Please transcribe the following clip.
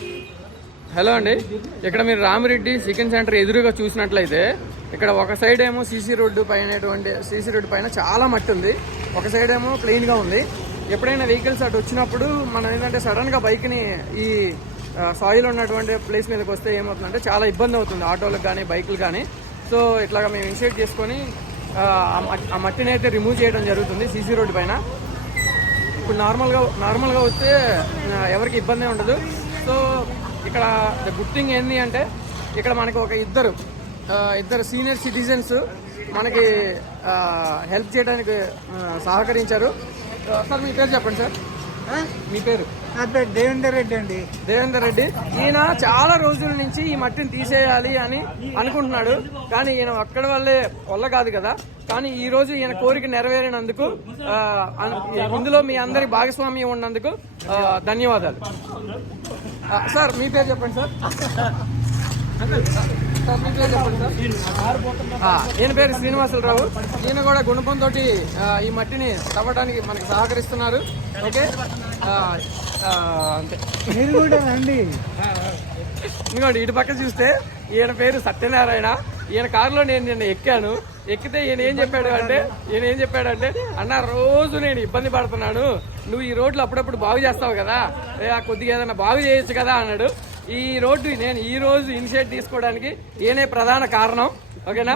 Hello అండి, ఇక్కడ మీరు రామిరెడ్డి చికెన్ సెంటర్ ఎదురుగా చూసినట్లయితే ఇక్కడ ఒక సైడ్ ఏమో సీసీ రోడ్డు పైన చాలా మట్టి ఉంది, ఒక సైడ్ ఏమో ప్లెయిన్గా ఉంది. ఎప్పుడైనా వెహికల్స్ అటు వచ్చినప్పుడు మనం ఏంటంటే సడన్గా బైక్ని ఈ సాయిల్ ఉన్నటువంటి ప్లేస్ మీదకి వస్తే ఏమవుతుందంటే చాలా ఇబ్బంది అవుతుంది ఆటోలకు కానీ బైకులు కానీ. సో ఇట్లాగా మేము ఇనిషియేట్ చేసుకొని ఆ మట్టిని అయితే రిమూవ్ చేయడం జరుగుతుంది సీసీ రోడ్డు పైన. ఇప్పుడు నార్మల్గా వస్తే ఎవరికి ఇబ్బంది ఉండదు. సో ఇక్కడ గుడ్ థింగ్ ఏంటి అంటే ఇక్కడ మనకి ఒక ఇద్దరు సీనియర్ సిటిజన్స్ మనకి హెల్ప్ చేయడానికి సహకరించారు. సార్ మీ పేరు చెప్పండి సార్. మీ పేరు? నా పేరు దేవేందర్ రెడ్డి అండి. దేవేందర్ రెడ్డి. ఈయన చాలా రోజుల నుంచి ఈ మట్టిని తీసేయాలి అని అనుకుంటున్నాడు, కానీ ఈయన ఒక్కడి వల్ల కాదు కదా. కానీ ఈ రోజు ఈయన కోరిక నెరవేరినందుకు ఇందులో మీ అందరి భాగస్వామ్యం ఉన్నందుకు ధన్యవాదాలు. సార్ మీ పేరు చెప్పండి సార్. మీ పేరు చెప్పండి సార్. ఈయన పేరు శ్రీనివాసరావు. ఈయన కూడా గుణపంతో ఈ మట్టిని తవ్వడానికి మనకి సహకరిస్తున్నారు. ఓకే, అంతే. మీరు కూడా రండి. ఇంకోటి ఇటు పక్క చూస్తే ఈయన పేరు సత్యనారాయణ. ఈయన కారులో నేను నిన్న ఎక్కితే ఈయన ఏం చెప్పాడంటే అన్న రోజు నేను ఇబ్బంది పడుతున్నాను, నువ్వు ఈ రోడ్లు అప్పుడప్పుడు బాగు చేస్తావు కదా, కొద్దిగా ఏదైనా బాగు చేయొచ్చు కదా అన్నాడు. ఈ రోడ్డు నేను ఈ రోజు ఇనిషియేట్ తీసుకోవడానికి ఈయనే ప్రధాన కారణం. ఓకేనా?